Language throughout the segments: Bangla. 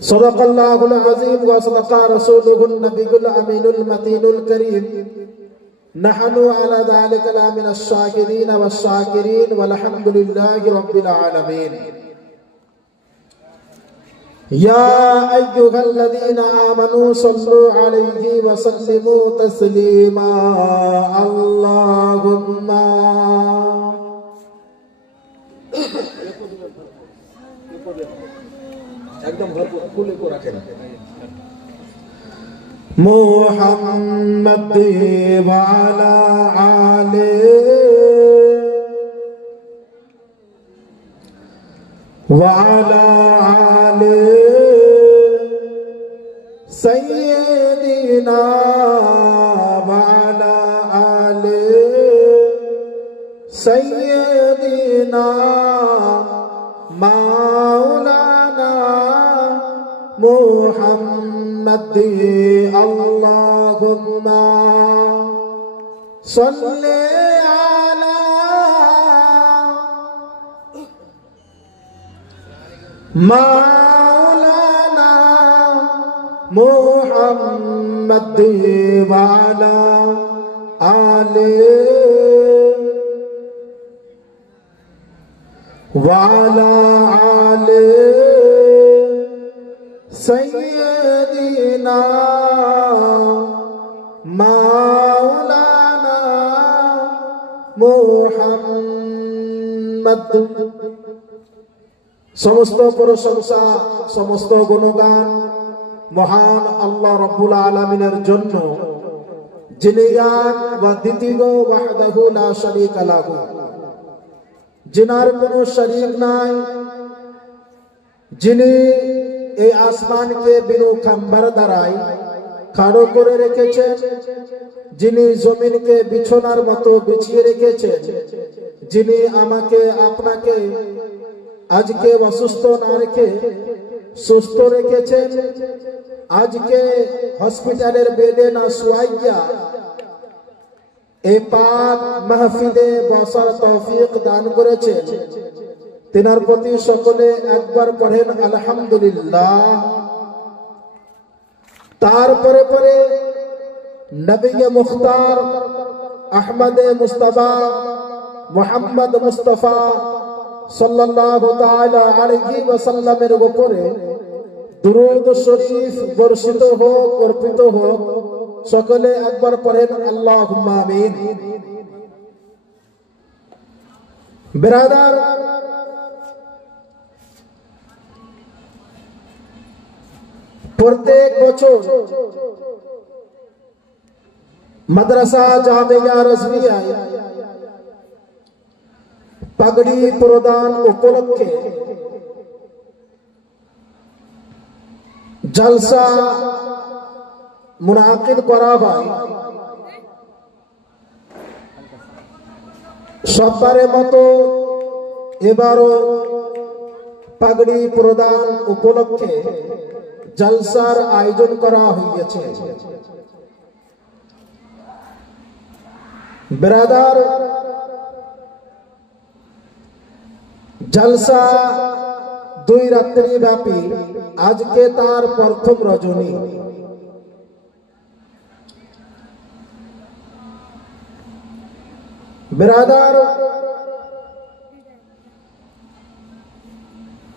सदक़ल्लाहुल अज़ीम व सदक़ा रसूलुहुन नबियुल अमीनुल मतीनुल करीम नहनु अला ज़ालिका लमिनश शाकिरीन वश्शाकिरीन वल्हम्दुलिल्लाहि रब्बिल आलमीन। या अय्युहल्लज़ीना आमनू सल्लु अलैहि व सल्लिमू तस्लीमा। अल्लाहुम्मा एकदम भरपूर खुले को रखें मुहम्मद वाला आले वाला आले सय्यदीना वाला आले सय्यदीना मौलाना मुहम्मद। अल्लाहुम्मा सल्ले अला मौलाना मुहम्मद वाला आले वाला आले सय्यदीना मौलाना मुहम्मद। समस्त प्रशंसा समस्त गुणगान महान अल्लाह रब्बुल आलमीनेर जन्य जिनि एक व द्वितीय वहदहु ला शरीका लाहु जिनार कोनो शरीक नाई जिनि এই আসমানকে বিনু খাম্বার দ্বারাই খাড়ো করে রেখেছেন, যিনি জমিনকে বিছানার মতো বিছিয়ে রেখেছেন, যিনি আমাকে আপনাকে আজকে অসুস্থ না রেখে সুস্থ রেখেছেন, আজকে হসপিটালের বেডে না শুয়াইয়া এই পাক মাহফিলে বসার তৌফিক দান করেছেন, তিনার প্রতি সকলে একবার পড়েন আলহামদুলিল্লাহ। তারপরে পরে নবী মুখতার আহমদ মুস্তাফা মুহাম্মদ মুস্তাফা সাল্লাল্লাহু তাআলা আলাইহি ওয়াসাল্লামের উপরে দুরূদ শরীফ বর্ষিত হোক, অর্পিত হোক। সকলে একবার পড়েন আল্লাহুম্মা আমিন। বিরাদার, প্রত্যেক বছর মাদ্রাসা জামিয়া রাজমিয়ায় পাগড়ি প্রদান উপলক্ষে জলসা মুনাকিদ করা হয়। সববারের মতো এবারও পাগড়ি প্রদান উপলক্ষে জলসার আয়োজন করা হয়েছে। বিরাদার, জলসা 2 রাত্রি ব্যাপী, আজকে তার প্রথম রজনী। বিরাদার,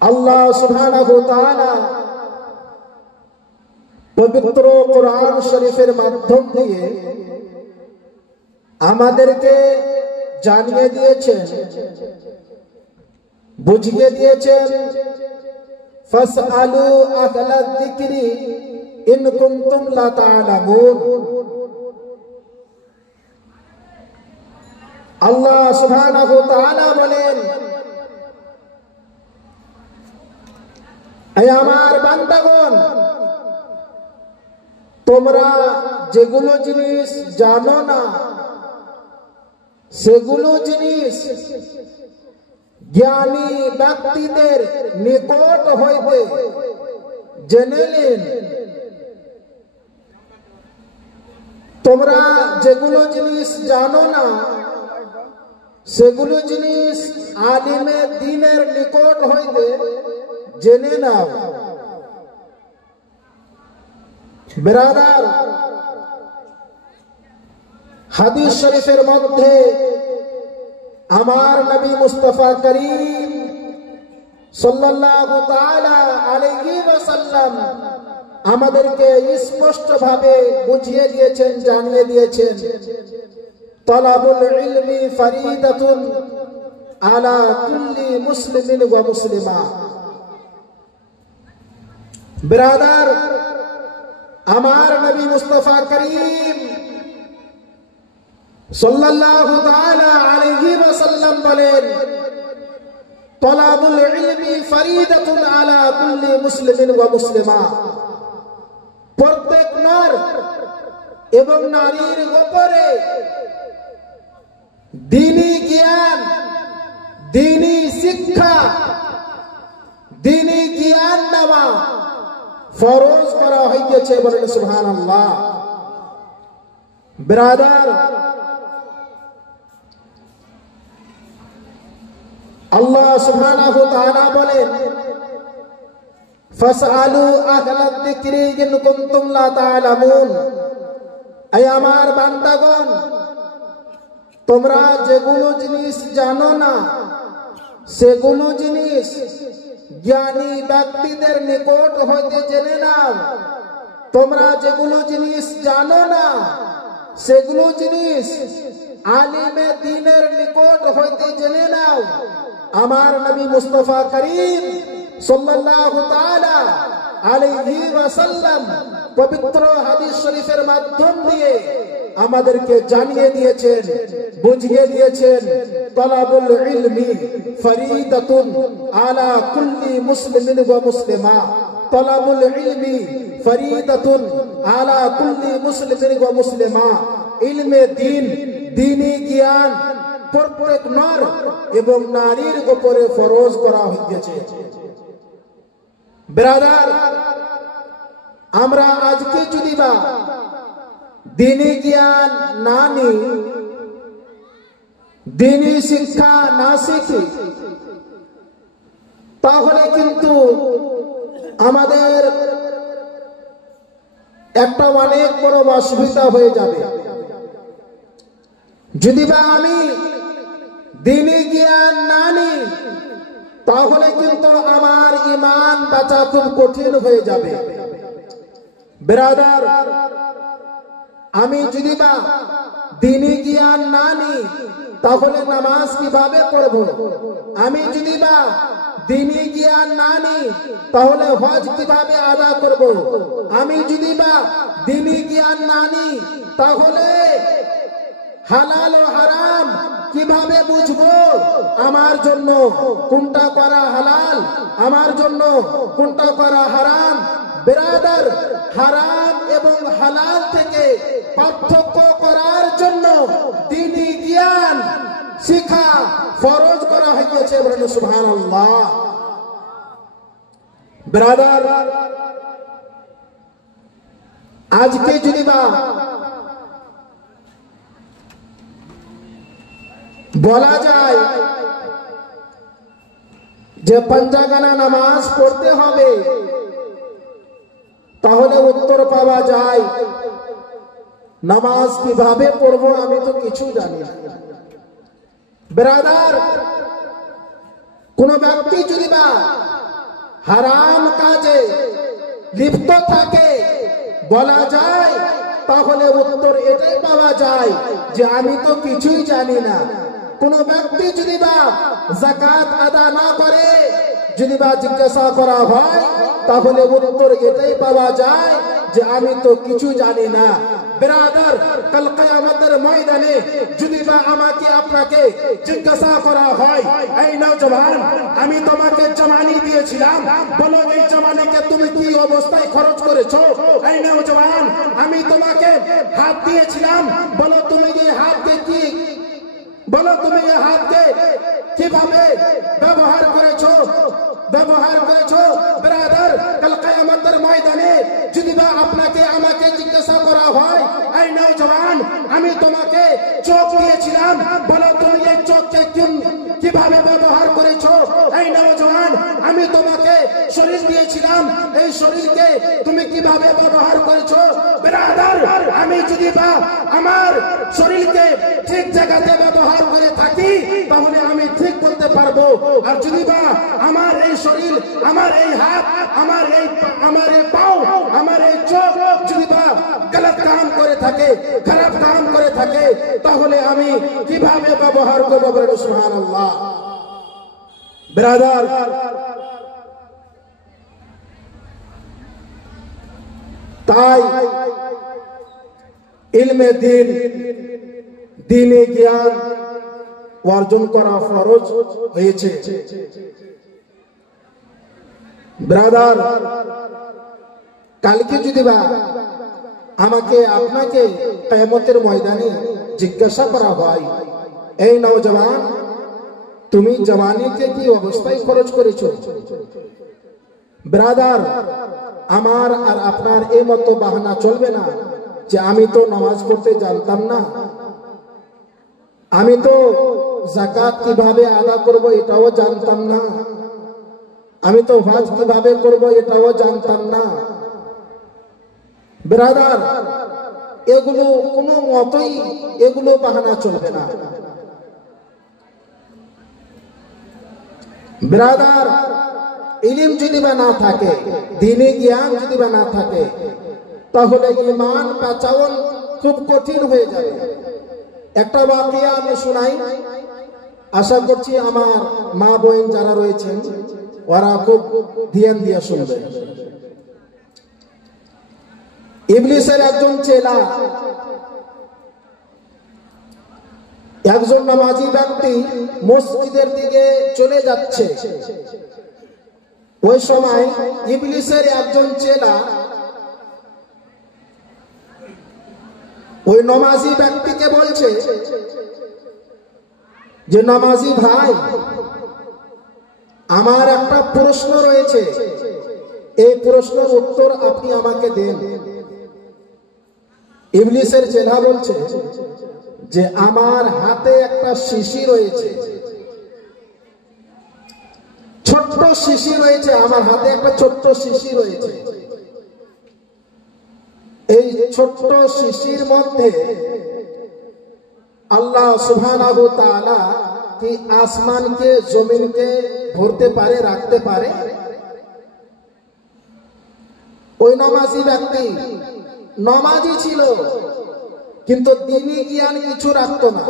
আল্লাহ সুবহানাহু ওয়া তাআলা পবিত্র কোরআন শরীফের মাধ্যম দিয়ে আমাদেরকে জানিয়ে দিয়েছেন, বুঝিয়ে দিয়েছেন, ফাসআলু আহলা যিকরি ইন কুনতুম লা তা'লামুন। আল্লাহ সুবহানাহু ওয়া তাআলা বলেন, হে আমার বান্দাগণ, তোমরা যেগুলো জিনিস জানো না সেগুলো জিনিস জ্ঞানী ব্যক্তিদের নিকট হইতে জেনে নিন। তোমরা যেগুলো জিনিস জানো না সেগুলো জিনিস আলিমে দ্বীনের নিকট হইতে জেনে নাও। বিরাদার, হাদিস শরীফের মধ্যে আমার নবী মুস্তাফা করিম সাল্লাল্লাহু তাআলা আলাইহি ওয়াসাল্লাম আমাদেরকে স্পষ্ট ভাবে বুঝিয়ে দিয়েছেন, জানিয়ে দিয়েছেন, তালাবুল ইলমি ফরিদাতুন আলা কুল্লি মুসলিমিন ওয়া মুসলিমা। বিরাদার, আমার নবী মুস্তাফা করিম সাল্লাল্লাহু তাআলা আলাইহি ওয়াসাল্লাম বলেন, তালাবুল ইলমি ফরিদাতুন আলা কুল্লি মুসলিমিন ওয়া মুসলিমা। প্রত্যেক নর এবং নারীর উপরে দ্বীনি জ্ঞান, দ্বীনি শিক্ষা, দ্বীনি জ্ঞান নেওয়া ফরজ করা হয়েছে। বলেন সুবহানাল্লাহ। বিরাদার, আল্লাহ সুবহানাহু ওয়া তাআলা বলেন, ফাসআলু আহলাদ যিকরি ইন কুনতুম লা তা'লামুন। হে আমার বান্দাগণ, তোমরা যেগুলো জিনিস জানো না সেগুলো জিনিস জ্ঞানী ব্যক্তিদের নিকট হইতে জেনে নাও। তোমরা যেগুলো জিনিস জানো না সেগুলো জিনিস আলিমে দ্বীনের নিকট হইতে জেনে নাও। আমার নবী মুস্তাফা করিম সাল্লাল্লাহু তাআলা আলাইহি ওয়াসাল্লাম পবিত্র হাদিস শরীফের মাধ্যম দিয়ে আমাদেরকে জানিয়ে দিয়েছেন, বুঝিয়ে দিয়েছেন, তালাবুল ইলমি ফরিদাতুন আলা কুল্লি মুসলিমিন ওয়া মুসলিমা। তালাবুল ইলমি ফরিদাতুন আলা কুল্লি মুসলিমিন ওয়া মুসলিমা। ইলমে দ্বীন, দ্বীনি জ্ঞান প্রত্যেক নর এবং নারীর উপরে ফরজ করা হয়েছে। ব্রাদার, আমরা আজকে যদি বা দ্বীনি জ্ঞান না নিই, দ্বীনি শিক্ষা না শিখি, তাহলে কিন্তু আমাদের একটা অনেক বড় অসুবিধা হয়ে যাবে। যদি বা আমি দ্বীনি জ্ঞান না নিই, তাহলে কিন্তু আমার ঈমান বাঁচা খুব কঠিন হয়ে যাবে। বিরাদার, আমি যদি বা দ্বীনি জ্ঞান না নিই, তাহলে নামাজ কিভাবে পড়ব? আমি যদি বা দ্বীনি জ্ঞান না নিই, তাহলে হজ কিভাবে আদা করব? আমি যদি বা দ্বীনি জ্ঞান না নিই, তাহলে হালাল ও হারাম কিভাবে বুঝবো? আমার জন্য কোনটা করা হালাল, আমার জন্য কোনটা করা হারাম? বিরাদার, হারাম এবং হালাল থেকে পার্থক্য করার জন্য দ্বীনি জ্ঞান শিক্ষা ফরজ করা হয়েছে। বলেন সুবহানাল্লাহ। বিরাদার, আজকে যদি বা বলা যায় যে পাঞ্জাগানা নামাজ পড়তে হবে, তাহলে উত্তর পাওয়া যায় নামাজ কিভাবে পড়বো আমি তো কিছু জানি না। বিরাদার, কোন ব্যক্তি যদি বা হারাম কাজে লিপ্ত থাকে, বলা যায় তাহলে উত্তর এটাই পাওয়া যায় যে আমি তো কিছুই জানি না। কোন ব্যক্তি যদি বা যাকাত আদা না করে, যদি বা জিজ্ঞাসা করা হয়, তাহলে উত্তর এটাই পাওয়া যায় যে আমি তো কিছু জানি না। বিরাদার, কাল কিয়ামতের ময়দানে যদি বা আমাকে আপনাকে জিজ্ঞাসা করা হয়, এই নওজওয়ান, আমি তোমাকে জমানি দিয়েছিলাম, বলো এই জমানিকে তুমি কি অবস্থায় খরচ করেছো? এই নওজওয়ান, আমি তোমাকে হাত দিয়েছিলাম, বলো তুমি এই হাতকে কি, বলো তুমি এই হাতকে কিভাবে ব্যবহার করেছো? ব্রাদার, কাল কিয়ামতের ময়দানে যদি বা আপনাকে আমাকে জিজ্ঞাসা করা হয়, এই নওজওয়ান, আমি তোমাকে চোখ দিয়েছিলাম, বলো তুমি এই চোখ আমাকে কিভাবে ব্যবহার করেছো। এই নওজওয়ান, আমি তোমাকে শরীর দিয়েছিলাম, এই শরীরকে তুমি কিভাবে ব্যবহার করেছো। ব্রাদার, আমি যদি বা আমার শরীরকে ঠিক জায়গাতে ব্যবহার করে থাকি তাহলে আমি ঠিক বলতে পারবো। আর যদি বা আমার এই শরীর, আমার এই হাত, আমার এই পাও, আমার এই চোখ যদি বা গলত কাম করে থাকে, খারাপ কাম করে থাকে, তাহলে আমি কিভাবে ব্যবহার করবো? বলেন সুবহানাল্লাহ। ব্রাদার, তাই ইলমে দ্বীন, দ্বীনে জ্ঞান অর্জন করা ফরজ হয়েছে। ব্রাদার, কালকে যদি বা আমাকে আপনাকে কিয়ামতের ময়দানে জিজ্ঞাসা করা হয়, এই নওজওয়ান, তুমি জওয়ানিকে কি অবস্থায় খরচ করেছো? ব্রাদার, আমার আর আপনার এই মতো বাহানা চলবে না যে আমি তো নামাজ পড়তে জানতাম না, আমি তো যাকাত কিভাবে আদা করব এটাও জানতাম না, আমি তো হজ কিভাবে করব এটাও জানতাম না। ব্রাদার, এগুলো কোনো মতই এগুলো বাহানা চলবে না। ব্রাদার, ইলম যদি বা না থাকে, দ্বীনে জ্ঞান যদি বা না থাকে, তাহলে ঈমান বাঁচানো খুব কঠিন হয়ে যাবে। একটা ওয়াকিয়া আমি শোনাই, আশা করছি আমার মা বোন যারা রয়েছেন ওরা খুব ধ্যান দিয়ে শুনবে। ইবলিসের একজন চেলা, একজন নামাজি ব্যক্তি মসজিদের দিকে চলে যাচ্ছে। ওই সময় ইবলিসের একজন চেলা ওই নামাজি ব্যক্তিকে বলছে যে, নামাজি ভাই, আমার একটা প্রশ্ন রয়েছে, এই প্রশ্নের উত্তর আপনি আমাকে দেন। ইবলিসের চেলা বলছে যে, আমার হাতে একটা শিশি রয়েছে, ছোট্ট শিশি রয়েছে, আমার হাতে একটা ছোট্ট শিশি রয়েছে। এই ছোট্ট শিশির মধ্যে আল্লাহ সুবহানাহু ওয়া তাআলা কি আসমানকে জমিনকে ভরতে পারে, রাখতে পারে? ওই নামাজি ব্যক্তি নামাজি ছিল, কিন্তু দ্বীনি জ্ঞান কিছু রাখতো না।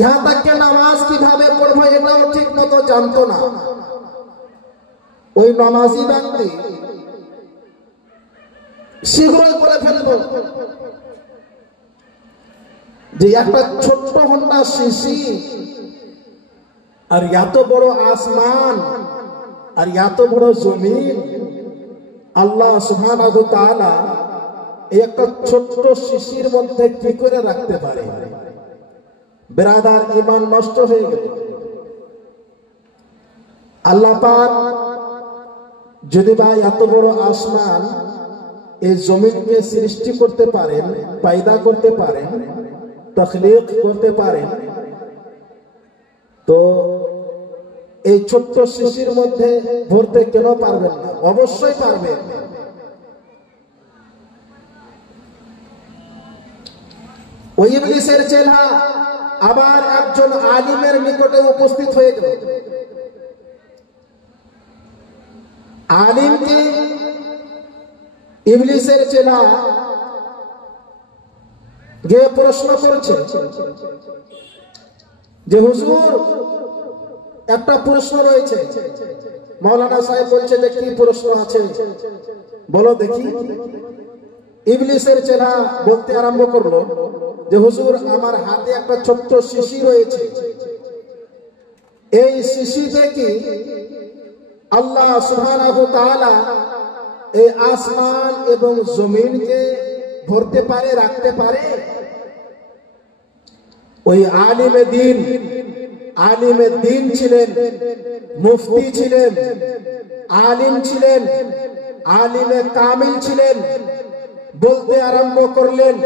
ইহা তাকে নামাজ কিভাবে পড়বো এটাও ঠিক মতো জানতো না। ওই নামাজি ব্যক্তি শীঘ্রই করে ফেলবো যে একটা ছোট্ট হোন্ডা শিশি আর এত বড় আসমান আর এত বড় জমিন আল্লাহ সুবহানাহু ওয়া তাআলা এই একটা ছোট্ট শিশির মধ্যে কি করে রাখতে পারে? ব্রাদার, ঈমান নষ্ট হয়ে গেল। আল্লাহ পাক যদি বা এত বড় আসমান, এই জমিনকে সৃষ্টি করতে পারেন, পয়দা করতে পারেন, তখলিক করতে পারেন, তো এই ছোট্ট শিশির মধ্যে ভরতে কেন পারবেন না? অবশ্যই পারবেন। ওই ইবলিসের চেলা আবার একজন আলিমের নিকটে উপস্থিত হয়ে গেল। আলিমকে ইবলিসের চেলা গিয়ে প্রশ্ন করছে যে, হুজুর, একটা প্রশ্ন রয়েছে। মাওলানা সাহেব বলছে যে, কি প্রশ্ন আছে বলো দেখি। ইবলিসের চেলা বলতে আরম্ভ করলো যে, হুজুর, আমার হাতে একটা ছোট্ট শিশি রয়েছে, এই শিশিতে কি আল্লাহ সুবহানাহু ওয়া তাআলা এই আসমান এবং জমিনকে ভরতে পারে, রাখতে পারে? ওই আলিমে দ্বীন ছিলেন, মুফতি ছিলেন, আলিম ছিলেন, আলিমে কামিল ছিলেন। বলতে আরম্ভ করলেন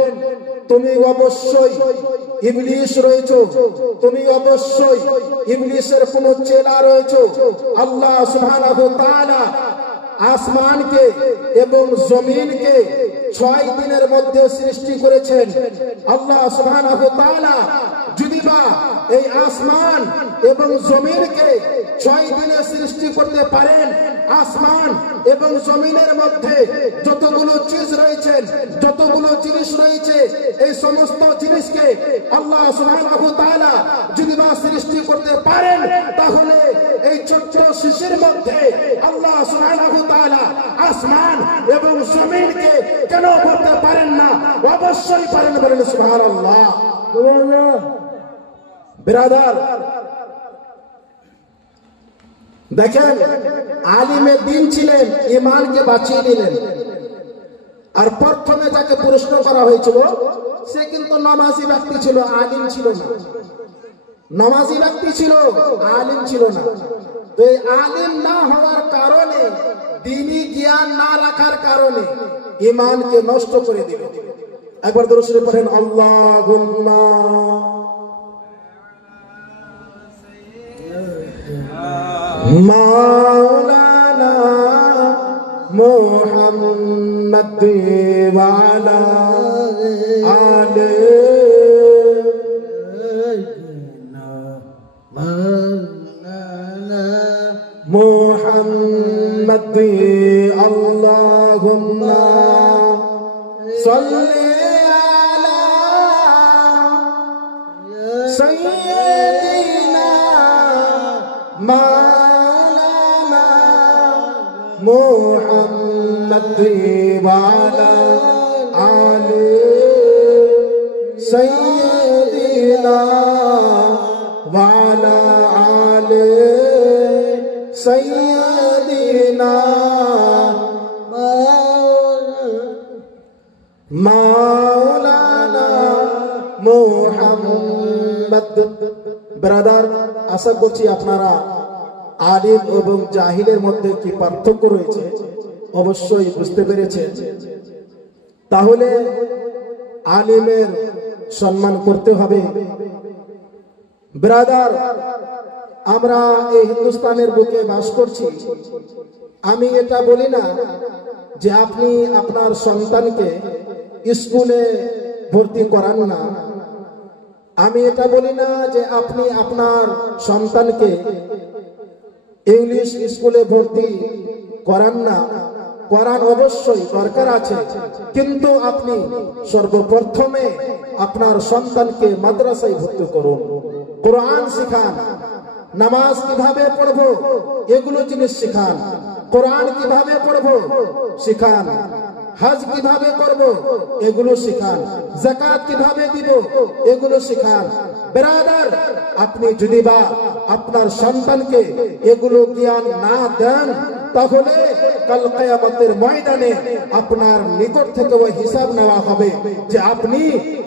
তুমি অবশ্যই ইবলিস রয়েছো, তুমি অবশ্যই ইবলিসের কোন চেলা রয়েছো। আল্লাহ সুবহানাহু ওয়া তাআলা আসমানকে এবং জমিনকে 6 দিনের মধ্যে সৃষ্টি করেছেন। আল্লাহ সুবহানাহু ওয়া তাআলা যদি বা এই আসমান এবং জমিনকে 6 দিনে সৃষ্টি করতে পারেন, আসমান এবং জমিনের মধ্যে যতগুলো চিজ রয়েছে, যতগুলো জিনিস রয়েছে, এই সমস্ত জিনিসকে আল্লাহ সুবহানাহু ওয়া তাআলা যদি বা সৃষ্টি করতে পারেন, তাহলে এই ছোট্ট শিশুর মধ্যে আল্লাহ সুবহানাহু ওয়া তাআলা আসমান এবং জমিনকে কেন করতে পারেন না? অবশ্যই পারেন, বলেন সুবহানাল্লাহ। বিরাদার, দেখেন আলিমে দ্বীন ছিলেন, ঈমানকে বাঁচিয়ে দিলেন। আর প্রথমে যাকে প্রশ্ন করা হয়েছিল সে কিন্তু নামাজি ব্যক্তি ছিল, আলিম ছিল না। নামাজি ব্যক্তি ছিল, আলিম ছিল না। তো এই আলিম না হওয়ার কারণে, দ্বীনি জ্ঞান না রাখার কারণে ঈমানকে নষ্ট করে দিল। একবার দরুদ শরীফ পড়েন, আল্লাহুম্মা মাওলানা মুহাম্মদ ওয়া আলা আলি মুহাম্মদ। আল্লাহুম্মা সাল্লি আলা সাইয়্যিদিনা মাওলানা মুহাম্মদ ওয়া আলা আলি সাইয়্যিদিনা ওয়া আলা আলি সাইয়্যিদিনা মাওলানা মুহাম্মদ। ব্রাদার, আশা করছি আপনারা আলিম এবং জাহিলের মধ্যে কি পার্থক্য রয়েছে অবশ্যই বুঝতে পেরেছেন। তাহলে আলিমের সম্মান করতে হবে। ব্রাদার, আমরা এই হিন্দুস্তানের বুকে বাস করছি। আমি এটা বলি না যে আপনি আপনার সন্তানকে স্কুলে ভর্তি করান না। আমি এটা বলি না যে আপনি আপনার সন্তানকে ইংলিশ স্কুলে ভর্তি করান না। করান অবশ্যই দরকার আছে, কিন্তু আপনি সর্বপ্রথমে আপনার সন্তানকে মাদ্রাসায় ভর্তি করুন, কোরআন শিখান, নামাজ কিভাবে পড়বো এগুলো জিনিস শিখান, কোরআন কিভাবে পড়বো শিখান, হজ কিভাবে করব এগুলো শিখান, যাকাত কিভাবে দিব এগুলো শিখান। ব্রাদার, আপনি যদি বা আপনার সন্তানকে এগুলো জ্ঞান না দেন, তাহলে কাল কিয়ামতের ময়দানে আপনার নিকট থেকে ওই হিসাব নেওয়া হবে যে আপনি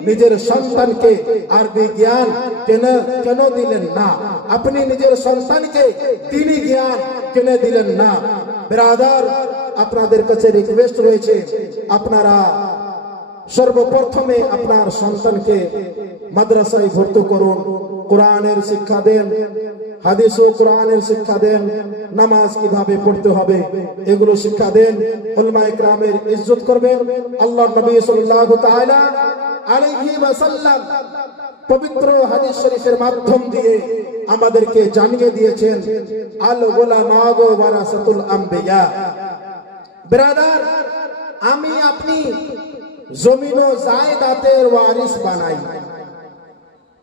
নিজের সন্তানকে আরবি জ্ঞান কেন দিলেন না, আপনি নিজের সন্তানকে দ্বীনি জ্ঞান কেন দিলেন না। ব্রাদার, আপনাদের কাছে রিকোয়েস্ট রয়েছে, আপনারা সর্বপ্রথমে আপনার সন্তানকে মাদ্রাসায় ভর্তি করুন, কোরআনের শিক্ষা দেন, হাদিস ও কোরআনের শিক্ষা দেন, নামাজ কিভাবে পড়তে হবে এগুলো শিক্ষা দেন, উলামা ইকরামের ইজ্জত করবেন। আল্লাহর নবী সাল্লাল্লাহু তাআলা আলাইহি ওয়াসাল্লাম পবিত্র হাদিস শরীফের মাধ্যম দিয়ে আমাদেরকে জানিয়ে দিয়েছেন, আল উলামা ওয়ারাসাতুল আম্বিয়া। ব্রাদার, আমি আপনি জমিন ও জায়দাতের ওয়ারিস বানাই।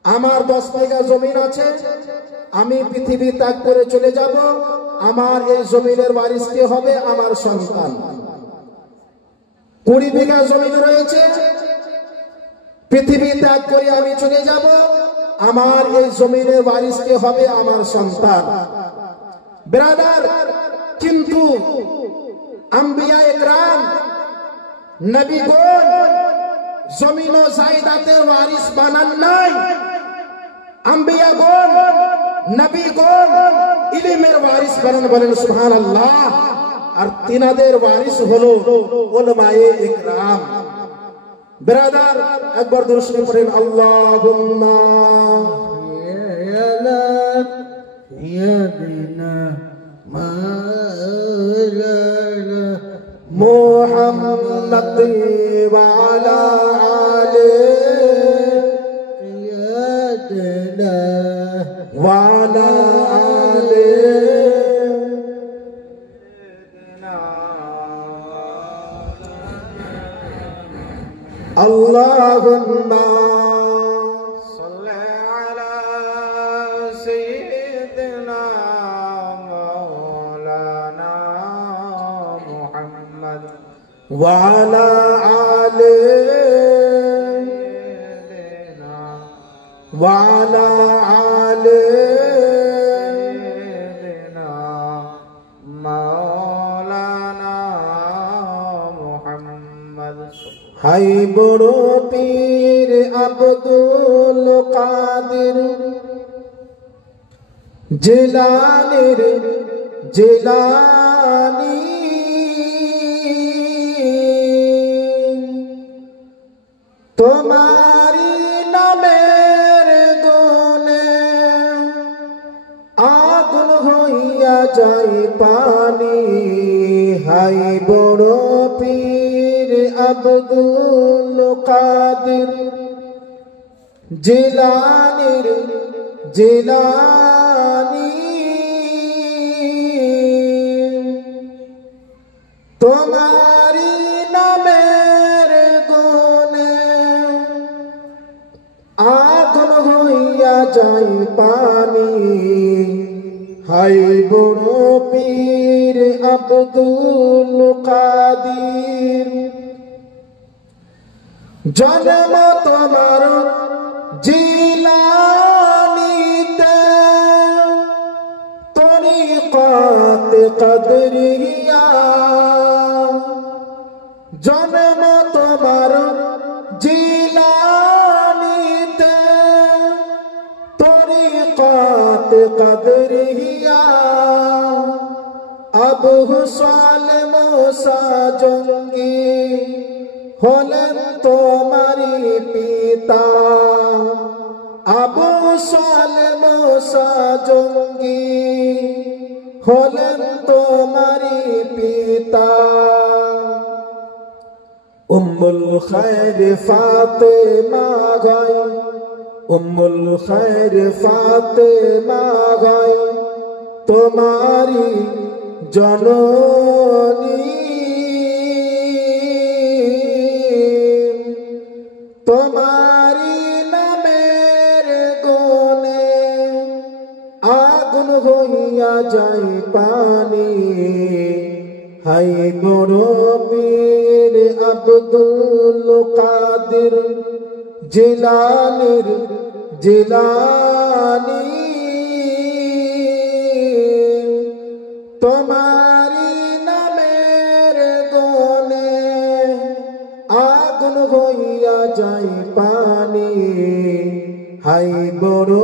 আমার 10 বিঘা জমিন আছে, আমি পৃথিবী ত্যাগ করে চলে যাব, আমার এই জমিনের ওয়ারিস কে হবে? আমার সন্তান। 20 বিঘা জমিন রয়েছে, পৃথিবী ত্যাগ করে আমি চলে যাব, আমার এই জমিনের ওয়ারিস কে হবে? আমার সন্তান। ব্রাদার, কিন্তু আম্বিয়া ইকরাম নবীগণ জমিন ও জায়দাতের ওয়ারিস বানান নাই। আম্বিয়াগণ নবীগণ ইলমের ওয়ারিস বানান, বলেন সুবহানাল্লাহ। আর তিনাদের ওয়ারিস হলো উলামায়ে ইকরাম। ব্রাদার একবার দুরূদ শরীফ পড়েন আল্লাহুম্মা يدنا مولانا محمد وعلى آله يدنا وعلى آله اللهم صل على سيدنا مولانا محمد وعلى آله سيدنا وعلى آله سيدنا مولانا محمد হাই বড় পীর আব্দুল কাদের জিলানীর জিলানী তোমারি নামের গুণে আগুন হইয়া যায় পানি হাই বড় পীর আব্দুল কাদের জিলানীর জিলানী তোমারি নামের গুণে আগুন হইয়া যায় পানি হাই বড় পীর আব্দুল কাদের জন্ম তোমার জিলানীতে তরিকত কদরিয়া জন্ম তোমার জিলানীতে তরিকত কদরিয়া আবু সালে মুসা জঙ্গি হলেন তোমারি পিতা আবু সালে মুসা জঙ্গি হলেন তোমারি পিতা উম্মুল খায়র ফাতেমা গায় উম্মুল খায়র ফাতেমা গায় তোমারি জননী তোমারি নামের গুণে আগুন হইয়া যায় পানি হাই বড় পীর আব্দুল কাদের জিলানীর জিলানী তোমারি নামের গুণে আগুন হইয়া যায় পানি হাই বড়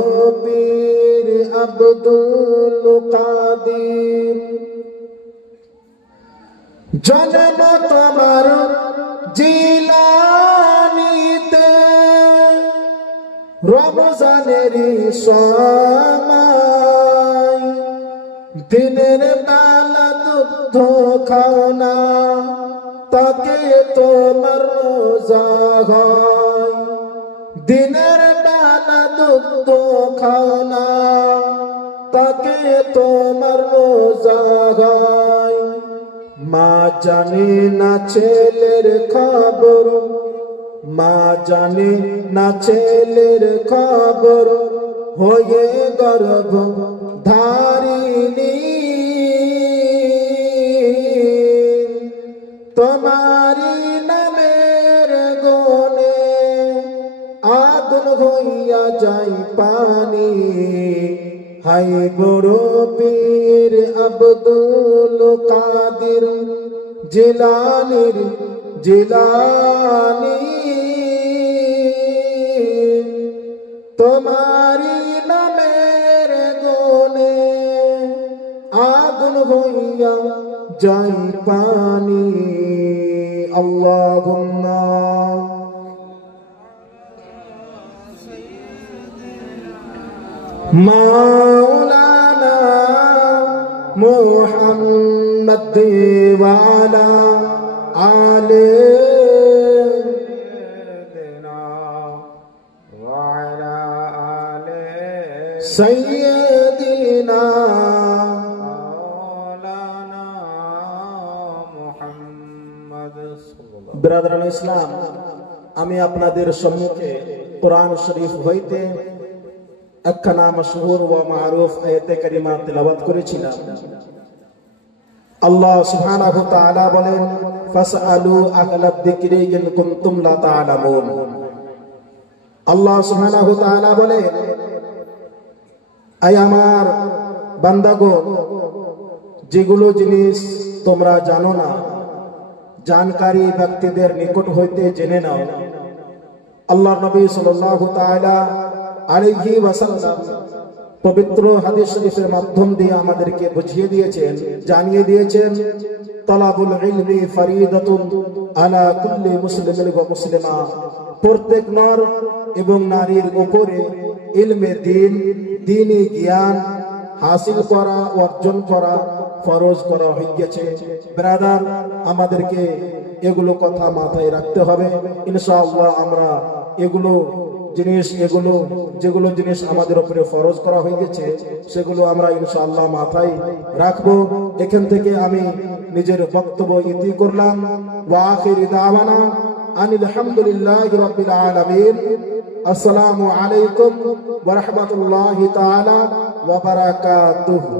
পীর আব্দুল কাদের জন্ম তোমার জিলানীতে রমজানের সময় দিনের বেলা দুধ খাও না তাকে তোমার রোজা হয় দিনের বেলা দুধ খাও না তাকে তোমার রোজা হয় মা জানে না ছেলের খবর মা জানে না ছেলের খবর হয়ে গর্ভ ধারিণী তোমারি নামের গুণে আগুন হইয়া যায় পানি হাই বড় পীর আব্দুল কাদের জিলানীর জিলানী তোমারি নামের গুণে আগুন হইয়া যায় পানি আল্লাহুম্মা মাওলানা মুহাম্মদ ওয়া আলা আলে সাইয়্যিদিনা মাওলানা মুহাম্মদ সাল্লাল্লাহু বিরাদরান ইসলাম, আমি আপনাদের সম্মুখে কোরআন শরীফ হইতে একখানা মশহুর ওয়া মারুফ আয়াতে কারিমা তেলাওয়াত করেছিলাম। আল্লাহ সুবহানাহু ওয়া তাআলা বলেন, ফাসআলু আহলাদ যিকরি ইন কুনতুম লা তা'লামুন। আল্লাহ সুবহানাহু ওয়া তাআলা বলেন, আয় আমার বান্দাগণ, যেগুলো জিনিস তোমরা জানো না, জানকারী ব্যক্তিদের নিকট হইতে জেনে নাও। আল্লাহর নবী সাল্লাল্লাহু তাআলা আলাইহি ওয়াসাল্লাম পবিত্র হাদিস শরীফের মাধ্যম দিয়ে আমাদেরকে বুঝিয়ে দিয়েছেন, জানিয়ে দিয়েছেন, তালাবুল ইলমি ফরিদাতুন আলা কুল্লি মুসলিমিন ওয়া মুসলিমা। প্রত্যেক নর এবং নারীর উপরে ইলমে দ্বীন, দ্বীনি জ্ঞান হাসিল করা, অর্জন করা ফরজ করা হয়েছে। ব্রাদার, আমাদেরকে এগুলো কথা মাথায় রাখতে হবে। ইনশাআল্লাহ আমরা যেগুলো জিনিস আমাদের উপরে ফরজ করা হয়ে গেছে সেগুলো আমরা ইনশাআল্লাহ মাথায় রাখবো। এখান থেকে আমি নিজের বক্তব্য ইতি করলাম। ওয়া আখির দাওয়ানা আনিল হামদুলিল্লাহি রাব্বিল আলামিন। আসসালামু আলাইকুম ওয়া রাহমাতুল্লাহি তাআলা ওয়া বারাকাতুহু।